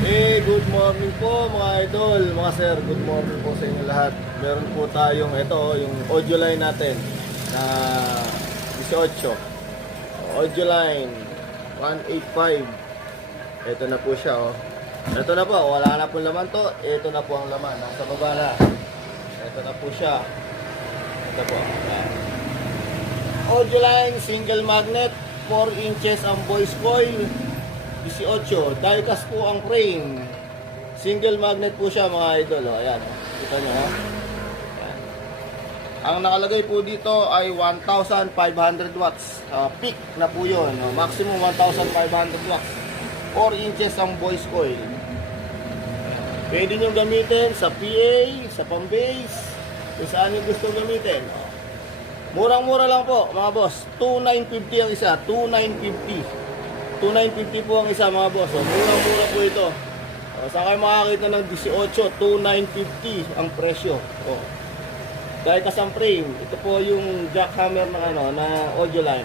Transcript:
Good morning po mga idol, mga sir. Good morning po sa inyo lahat. Meron po tayong ito, yung audio line natin na 18. Audio line 185. Ito na po siya, oh. Ito na po, wala na po laman to. Ito na po ang laman, nasa baba na. Ito na po siya. Ito po. Ayan. Audio line, single magnet, 4 inches ang voice coil, 18. Diecast po ang frame. Single magnet po siya mga idol. O, ayan. Kita nyo ha. Ayan. Ang nakalagay po dito ay 1,500 watts. Peak na po yun. Maximum 1,500 watts. 4 inches ang voice coil. Pwede nyo gamitin sa PA, sa pang-bass, kung saan nyo gusto gamitin. Murang-mura lang po mga boss. 2,950 ang isa. 2,950. 2,950 po ang isa mga boss. Murang-mura po ito. Saan kayo makakita ng 18? 2,950 ang presyo. Dahil kasang frame. Ito po yung jackhammer ng na audio line.